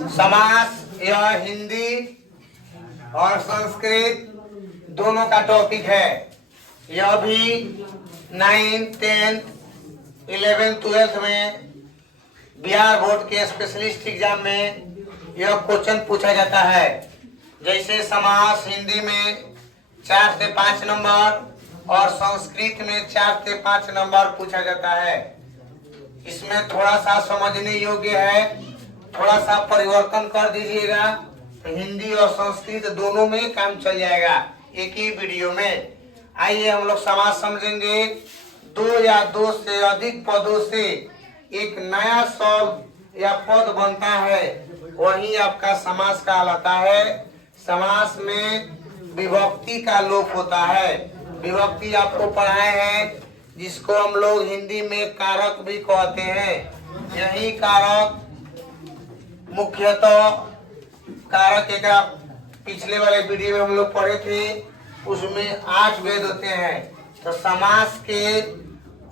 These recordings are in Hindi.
समास यह हिंदी और संस्कृत दोनों का टॉपिक है। यह भी 9th, 10th, 11th, 12th में बिहार बोर्ड के स्पेशलिस्ट एग्जाम में यह क्वेश्चन पूछा जाता है। जैसे समास हिंदी में 4 से 5 नंबर और संस्कृत में 4 से 5 नंबर पूछा जाता है। इसमें थोड़ा सा समझने योग्य है, थोड़ा सा परिवर्तन कर दीजिएगा तो हिंदी और संस्कृत दोनों में काम चल जाएगा एक ही वीडियो में। आइए हम लोग समास समझेंगे। 2 या 2 से अधिक पदों से एक नया शब्द या पद बनता है, वही आपका समास कहलाता है। समास में विभक्ति का लोप होता है। विभक्ति आपको पढ़ाए हैं, जिसको हम लोग हिंदी में कारक भी कहते हैं। यही कारक मुख्यतः कारक एक पिछले वाले वीडियो में हम लोग पढ़े थे, उसमें 8 भेद होते हैं। तो समास के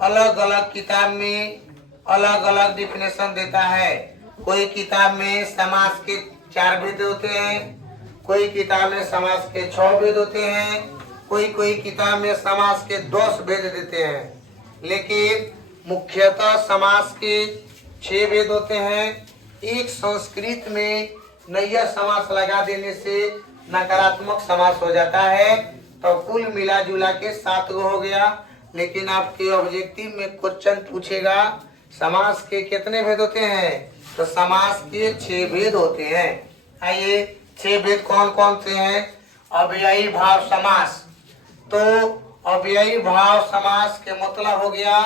अलग अलग किताब में अलग अलग डिफिनेशन देता है। कोई किताब में समास के 4 भेद होते हैं, कोई किताब में समास के 6 भेद होते हैं, कोई किताब में समास के 10 भेद देते हैं। लेकिन मुख्यतः समास के 6 भेद होते हैं। एक संस्कृत में नैया समास लगा देने से नकारात्मक समास हो जाता है, तो कुल मिला जुला के 7 गो हो गया। लेकिन आपके ऑब्जेक्टिव में क्वेश्चन पूछेगा समास के कितने भेद होते हैं, तो समास के 6 भेद होते हैं। आइए 6 भेद कौन कौन से हैं। अव्ययी भाव समास। तो अव्ययी भाव समास के मतलब हो गया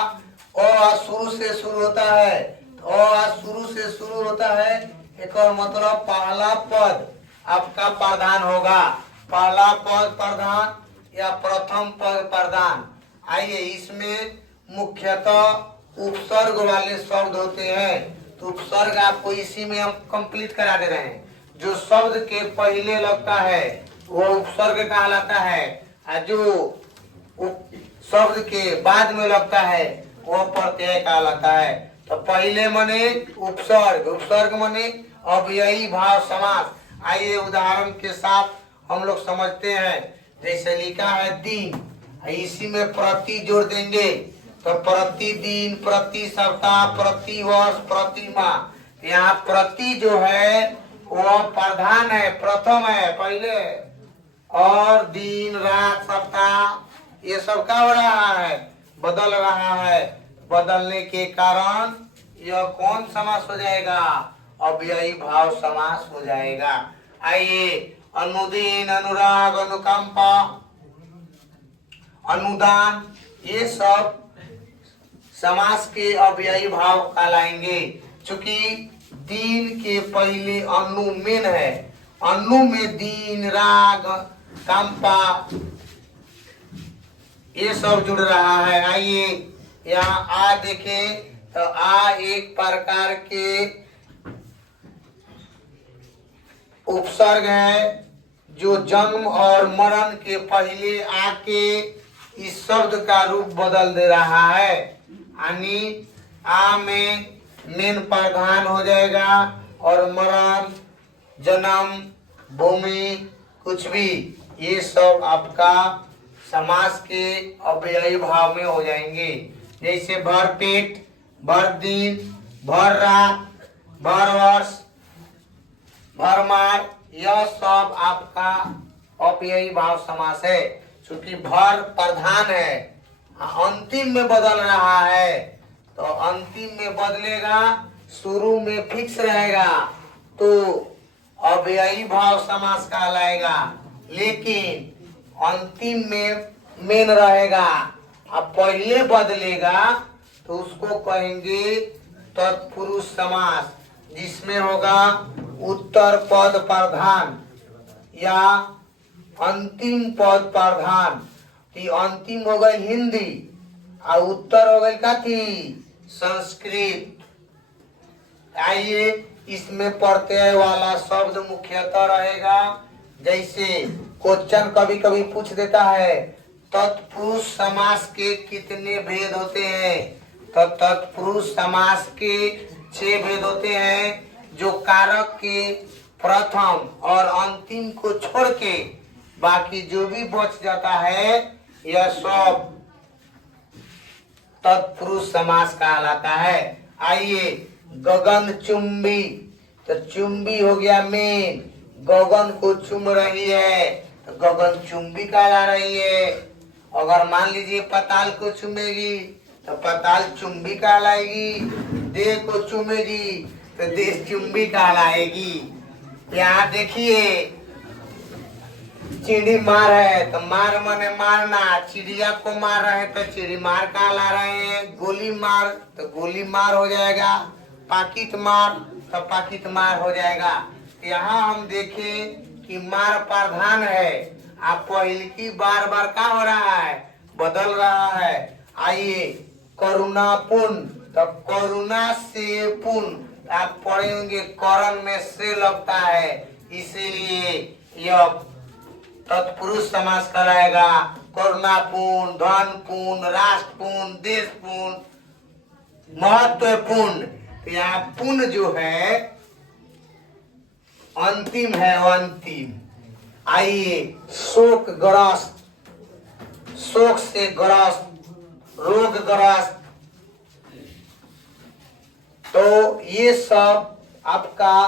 शुरू से शुरू होता है। शुरू से शुरू होता है, एक और मतलब पहला पद आपका प्रधान होगा। पहला पद प्रधान या प्रथम पद प्रधान। आइए इसमें मुख्यतः उपसर्ग वाले शब्द होते हैं। तो उपसर्ग आपको इसी में हम कंप्लीट करा दे रहे हैं। जो शब्द के पहले लगता है वो उपसर्ग कहलाता है, और जो शब्द के बाद में लगता है वो प्रत्यय कहलाता है। तो पहले मने उपसर्ग, उपसर्ग मने अव्ययी भाव समास। आइए उदाहरण के साथ हम लोग समझते हैं। जैसे लिखा है दिन, इसी में प्रति जोड़ देंगे तो प्रतिदिन, प्रति सप्ताह, प्रति वर्ष, प्रति माह। यहाँ प्रति जो है वो प्रधान है, प्रथम है पहले, और दिन, रात, सप्ताह ये सब क्या हो रहा है, बदल रहा है। बदलने के कारण यह कौन समास हो जाएगा, अव्ययी भाव समास हो जाएगा। आइए अनुदिन, अनुराग, अनुकंपा, अनुदान ये सब समास के अव्ययी भाव कहलाएंगे। चूंकि दिन के पहले अनु मेन है, अनु में दिन, राग, कंपा ये सब जुड़ रहा है। आइए यहाँ आ देखें तो आ एक प्रकार के उपसर्ग है जो जन्म और मरण के पहले आके इस शब्द का रूप बदल दे रहा है। यानी आ में मेन प्रधान हो जाएगा और मरण, जन्म, भूमि कुछ भी ये सब आपका समास के अव्ययी भाव में हो जाएंगे। जैसे भर पेट, भर दिन, भर रात, भर वर्ष, भर माह यह सब आपका अव्ययी भाव समास है। क्योंकि भर प्रधान है, अंतिम में बदल रहा है, तो अंतिम में बदलेगा, शुरू में फिक्स रहेगा तो अव्ययी भाव समास कहलाएगा। लेकिन अंतिम में मेन रहेगा, अब पहले बदलेगा तो उसको कहेंगे तत्पुरुष समास, जिसमें होगा उत्तर पद प्रधान या अंतिम पद प्रधान। अंतिम हो गई हिंदी और उत्तर हो गई कथी, संस्कृत। आइए इसमें प्रत्यय वाला शब्द मुख्यतः रहेगा। जैसे क्वेश्चन कभी कभी पूछ देता है तत्पुरुष समास के कितने भेद होते हैं, तो तत्पुरुष समास के 6 भेद होते हैं। जो कारक के प्रथम और अंतिम को छोड़ के बाकी जो भी बच जाता है यह सब तत्पुरुष समास कहलाता है। आइए, गगन चुंबी, तो चुंबी हो गया मेन, गगन को चुम रही है तो गगन चुंबी कहला रही है। अगर मान लीजिए पाताल को चुमेगी तो पाताल चुंबी कहलाएगी, देह को चुमेगी तो देह चुंबी कहलाएगी। यहाँ देखिए, चिड़ी मार है तो मार माने मारना, चिड़िया को मार रहे तो चिड़ी मार कहला रहे हैं। गोली मार तो गोली मार हो जाएगा, पाकिट मार तो पाकिट मार हो जाएगा। यहाँ हम देखें कि मार प्रधान है, आप पहले की बार बार क्या हो रहा है, बदल रहा है। आइए, करुणा पुण्य, तो करुणा से पुण्य आप पढ़ेंगे करण में से लगता है, इसीलिए यह तत्पुरुष समास कहलाएगा। करुणा पूर्ण, धन पूर्ण, राष्ट्र पूर्ण, देश पूर्ण, महत्व पूर्ण। तो यहाँ पुण्य जो है अंतिम है, अंतिम। आइए, शोक ग्रस्त, शोक से ग्रस्त, रोग ग्रस्त, तो ये सब आपका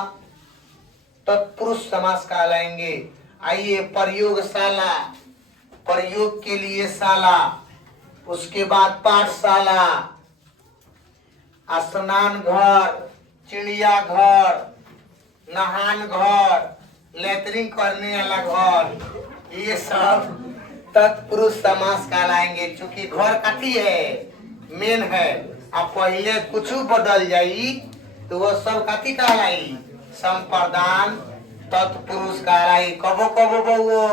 तत्पुरुष समास कहलाएंगे। आइए, प्रयोगशाला, प्रयोग के लिए शाला, उसके बाद पाठशाला, स्नान घर, चिड़िया घर, नहान घर, लेटरिंग करने वाला घर, ये सब तत्पुरुष समास कहलाएंगे। चूंकि घर काठी है, मेन है, अब पहले कुछ बदल जाई तो वो सब काठी कहलाई, संप्रदान तत्पुरुष कहलाई। कबो कबो वो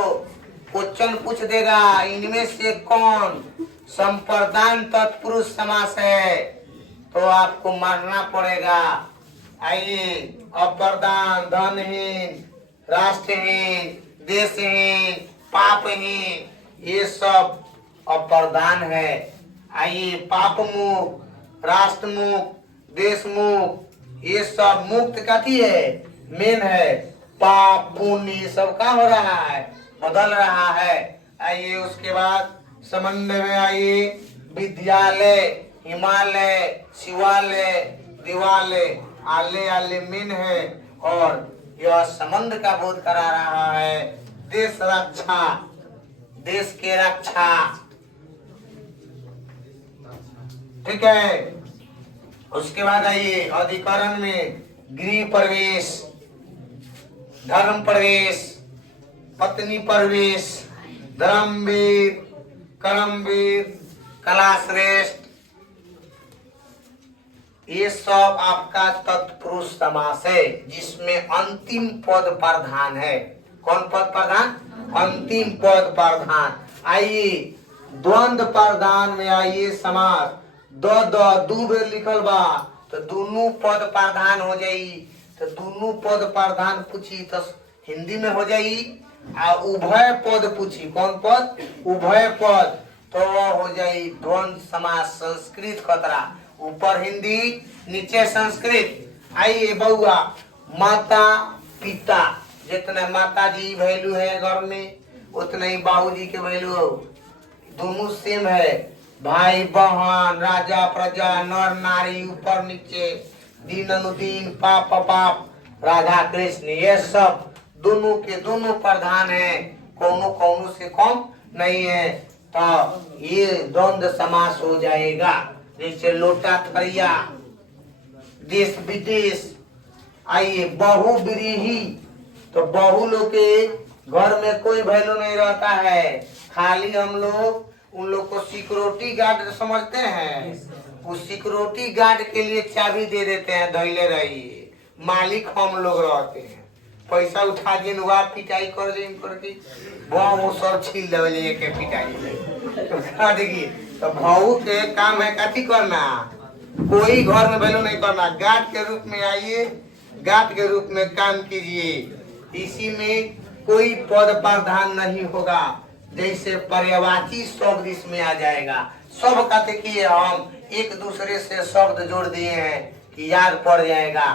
क्वेश्चन पूछ देगा, इनमें से कौन संप्रदान तत्पुरुष समास है, तो आपको मानना पड़ेगा। आइए, अप्रदान, धनहीन, राष्ट्रहीन, देशहीन, पापहीन, ये सब अप्रदान है। आइए, पाप मुक्त, राष्ट्र मुक्त, देश मुक्त, ये सब मुक्त कथी है, मेन है। पाप पुण्य ये सब का हो रहा है, बदल रहा है। आइए, उसके बाद संबंध में आइए, विद्यालय, हिमालय, शिवालय, दिवालय, आले आले मेन है, और यह संबंध का बोध करा रहा है। देश रक्षा, देश के रक्षा, ठीक है। उसके बाद आइए, अधिकरण में गृह प्रवेश, धर्म प्रवेश, पत्नी प्रवेश, धर्मवीर, कर्मवीर, कला श्रेष्ठ, ये सब आपका तत्पुरुष समास है, जिसमें अंतिम पद प्रधान है। कौन पद प्रधान, अंतिम पद प्रधान। आइए, द्वंद्व प्रधान में आइए समास, दू बेर लिखल बा तो दोनों पद प्रधान हो जाई, तो दोनों पद प्रधान पूछी तो हिंदी में हो जाई। आ उभय पद पूछी, कौन पद, उभय पद, तो वह हो जाई द्वंद्व समास। संस्कृत खतरा, ऊपर हिंदी नीचे संस्कृत। आइए बउआ, माता पिता, जितना माता जी वैल्यू है घर में उतना ही बाबूजी के वैल्यू, दोनों सेम है। भाई बहन, राजा प्रजा, नर नारी, ऊपर नीचे, दिन अनुदिन, पाप पाप, राधा कृष्ण, ये सब दोनों के दोनों प्रधान है, कोनो कोनो से कम नहीं है। तो ये द्वंद्व समास हो जाएगा। जैसे लोटा थरिया, देश विदेश। आइए, बहु ब्रीही, तो बहु लोग के घर में कोई वैल्यू नहीं रहता है, खाली हम लोग उन लोग को सिक्योरिटी गार्ड समझते हैं, उस सिक्योरिटी गार्ड के लिए चाबी दे देते हैं, धैले रहिए, मालिक हम लोग रहते हैं। पैसा उठा दिए, पिटाई कर दे करके वो सब छील ले के पिटाई तो देखिए, तो भाऊ के काम है कथी करना, कोई घर में वैल्यू नहीं करना, गार्ड के रूप में आइए, गार्ड के रूप में काम कीजिए। इसी में कोई पद प्रधान नहीं होगा। जैसे पर्यायवाची शब्द इसमें आ जाएगा, सब कहते कि हम एक दूसरे से शब्द जोड़ दिए हैं कि याद पड़ जाएगा।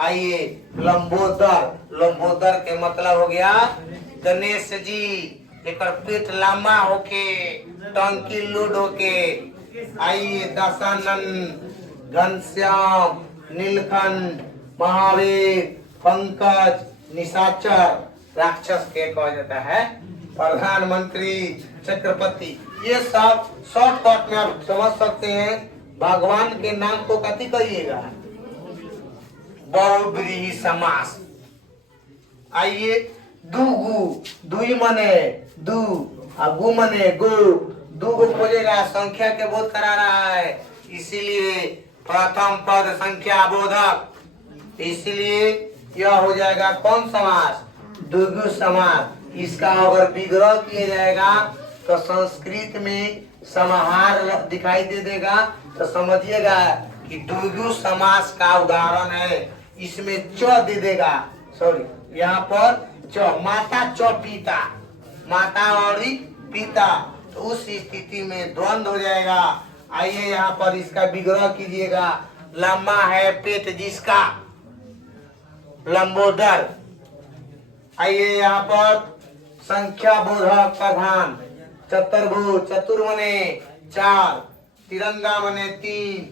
आइए लंबोदर, लंबोदर के मतलब हो गया गणेश जी। एक पेट लंबा होके टंकी लूड होके। आइए दशानन, घनश्याम, नीलकंठ, महावीर, पंकज, निशाचर, राक्षस के कहा जाता है, प्रधानमंत्री, चक्रपति। ये सब शॉर्टकट में आप समझ सकते हैं। भगवान के नाम को कथी कहिएगा? बहुब्रीहि समास। आइए दुगु, दुई मने दू, गु मने गु, दू को खोजेगा, संख्या के बोध करा रहा है, इसीलिए प्रथम पद संख्या बोधक। इसलिए यह हो जाएगा कौन समास? द्विगु समास। इसका अगर विग्रह किया जाएगा तो संस्कृत में समाहार दिखाई दे देगा, तो समझिएगा कि द्विगु समास का उदाहरण है। इसमें च दे देगा, सॉरी यहाँ पर च, माता च पिता, माता और पिता, तो उस स्थिति में द्वंद्व हो जाएगा। आइए यहाँ पर इसका विग्रह कीजिएगा। लंबा है पेट जिसका, लंबोदर। आइए यहाँ पर संख्या बोधक प्रधान, चतुर्भुज, चतुर मने 4, तिरंगा मने 3,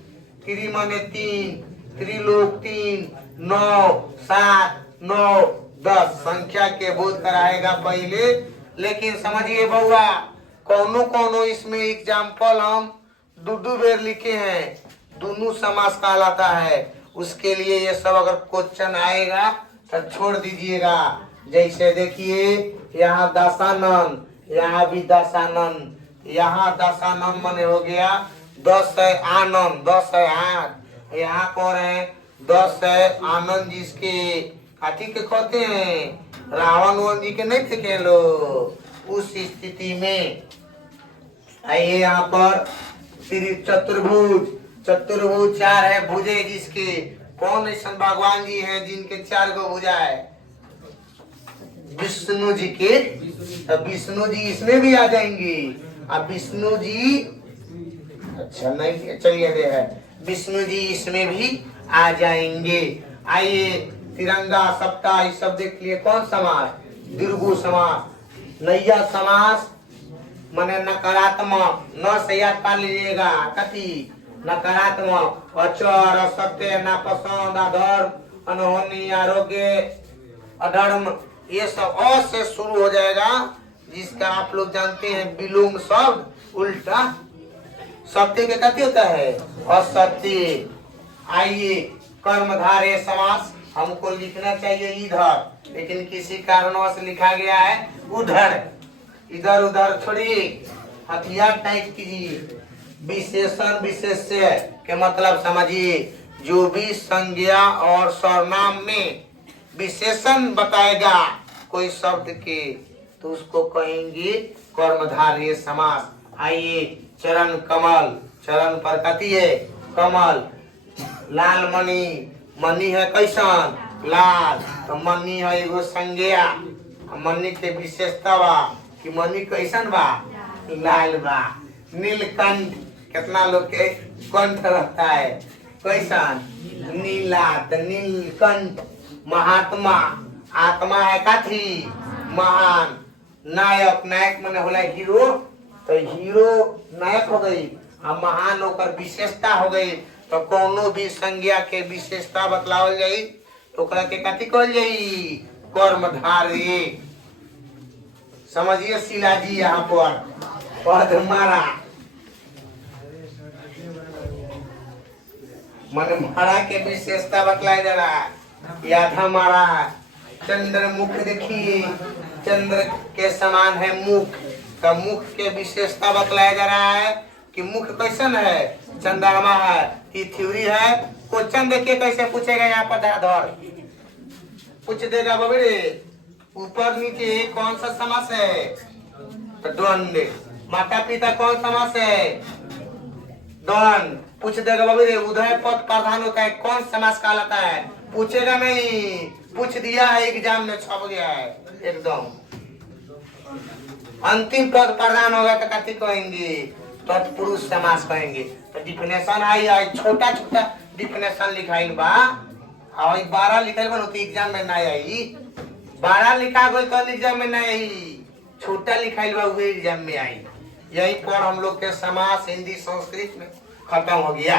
त्रि मने 3, त्रिलोक 3, 9, 7, 9, 10 संख्या के बोध कराएगा पहले। लेकिन समझिए बउआ, कौनो कौनो इसमें एग्जाम्पल हम दो बेर लिखे हैं, दोनों समास कहलाता है। उसके लिए ये सब अगर क्वेश्चन आएगा तो छोड़ दीजिएगा। जैसे देखिए यहाँ दशानन, यहाँ भी दशानन, यहाँ दशानन मने हो गया 10 है आनंद, 10 है आठ। यहाँ कौन है? 10 है आनंद जिसके हाथी के कहते हैं, रावण जी के नहीं थे लो। उस स्थिति में आइए यहाँ पर चतुर्भुज, चतुर्भुज 4 है भुजे जिसके। कौन ऐसा भगवान जी हैं जिनके 4 को भुजा है? विष्णु जी के। तो विष्णु जी इसमें भी आ जाएंगे। अब विष्णु जी, अच्छा नहीं चलिए है, विष्णु जी इसमें भी आ जाएंगे। आइए तिरंगा, सप्ताह, ये सब देख लिए। कौन समास? दीर्घु समास। नैया समास माने नकारात्मक, न से याद पा लीजिएगा। कथी? नकारात्मक। अचर, असत्य, नापसंद, अधर्म, अनहोनी, आरोग्य, अधर्म, ये सब अ से शुरू हो जाएगा, जिसका आप लोग जानते हैं विलोम शब्द उल्टा। सत्य के कथी होता है? असत्य। आइए कर्मधारय समास, हमको लिखना चाहिए इधर, लेकिन किसी कारणवश लिखा गया है उधर। इधर उधर छोड़िए, हथियार टाइप कीजिए। विशेषण विशेष्य के मतलब समझिए। जो भी संज्ञा और सर्वनाम में विशेषण बताएगा कोई शब्द के, तो उसको कहेंगे कर्मधारय समास। आइए चरण कमल, चरण पर कथी है? कमल। लाल मणि, मणि है कैसन? लाल। तो मणि है एगो संज्ञा। मणि के विशेषता बा कि मणि कैसन बा? लाल बा। नीलकंठ, कितना लोग के कंठ रहता है कैसन? नीला। तो नीलकंठ। महात्मा, आत्मा है कथी? महान। नायक, नायक माने होला हीरो, तो हीरो नायक हो गई। अब महान होकर विशेषता हो गई। तो कोनो भी संज्ञा के विशेषता बतलावल जाई तो ओकरा के कथी कहल जाई? कर्मधारय। समझिए शिला जी यहाँ पर पद मारा, मन मारा के विशेषता बतलाया जा रहा है। याधा मारा। चंद्र मुख देखिए, चंद्र के समान है मुख, तो मुख के विशेषता बतलाया जा रहा है कि मुख कैसन है? चंद्रमा है। ये थ्योरी है। क्वेश्चन देखिए कैसे पूछेगा। यहाँ पर धर पूछ देगा बबेरे, ऊपर नीचे कौन सा समास है? तो द्वंद्व। माता पिता कौन समास है? द्वंद्व। पूछ देगा बबेरे, उदय पद प्रधान होता है, कौन समास कहलाता है? पूछेगा नहीं, पूछ दिया है एग्जाम में, छप गया है एकदम। अंतिम पद प्रधान होगा तो कथी कहेंगे? तत्पुरुष समास कहेंगे। तो डिफिनेशन आई, छोटा छोटा डिफिनेशन लिखाइल बा। और 12 लिखल बन होती एग्जाम में ना आई। 12 लिखा गई तो एग्जाम में ना आई, छोटा लिखाइल बा हुए एग्जाम में आई। यही पर हम लोग के समाज हिंदी संस्कृत में खत्म हो गया।